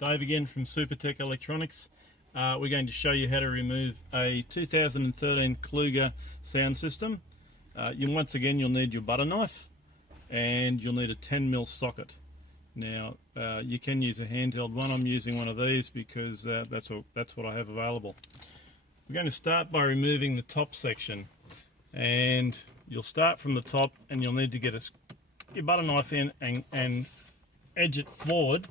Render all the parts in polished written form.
Dave again from Supertech Electronics. We're going to show you how to remove a 2013 Kluger sound system. Once again, you'll need your butter knife and you'll need a 10mm socket. Now, you can use a handheld one. I'm using one of these because that's what I have available. We're going to start by removing the top section, and you'll start from the top and you'll need to get your butter knife in and edge it forward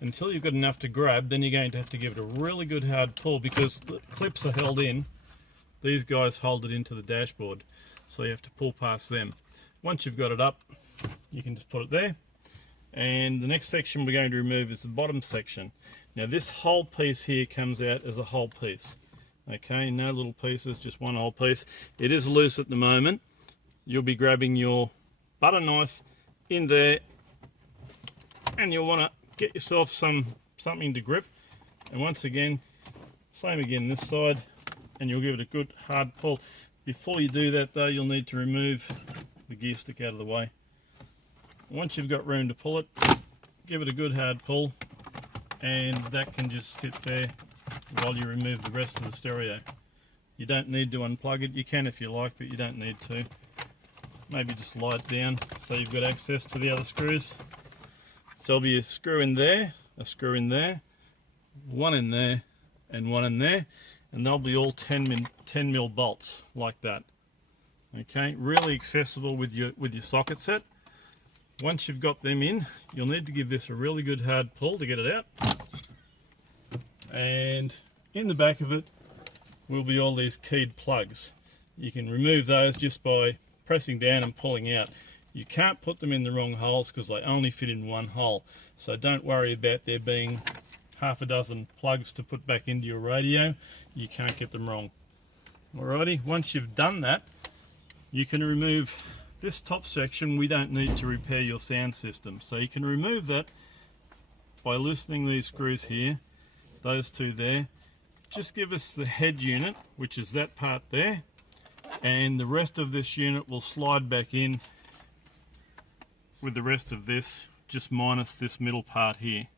until you've got enough to grab. Then you're going to have to give it a really good hard pull because the clips are held in. These guys hold it into the dashboard, so you have to pull past them. Once you've got it up, you can just put it there. And the next section we're going to remove is the bottom section. Now this whole piece here comes out as a whole piece. Okay, no little pieces, just one whole piece. It is loose at the moment. You'll be grabbing your butter knife in there and you'll want to get yourself something to grip. And once again, same again this side, and you'll give it a good hard pull. Before you do that though, you'll need to remove the gear stick out of the way. Once you've got room to pull it, give it a good hard pull, and that can just sit there while you remove the rest of the stereo. You don't need to unplug it. You can if you like, but you don't need to. Maybe just lie it down so you've got access to the other screws. So there'll be a screw in there, one in there, and one in there, and they'll be all 10mm bolts like that. Okay, really accessible with your socket set. Once you've got them in, you'll need to give this a really good hard pull to get it out. And in the back of it will be all these keyed plugs. You can remove those just by pressing down and pulling out. You can't put them in the wrong holes because they only fit in one hole. So don't worry about there being half a dozen plugs to put back into your radio. You can't get them wrong. Alrighty, once you've done that, you can remove this top section. We don't need to repair your sound system. So you can remove that by loosening these screws here, those two there. Just give us the head unit, which is that part there, and the rest of this unit will slide back in with the rest of this, just minus this middle part here.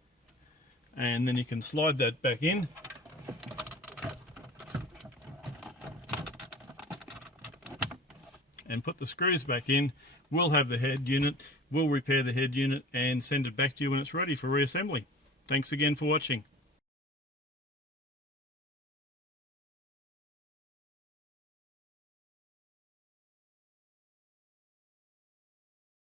And then you can slide that back in. And put the screws back in. We'll have the head unit, we'll repair the head unit and send it back to you when it's ready for reassembly. Thanks again for watching.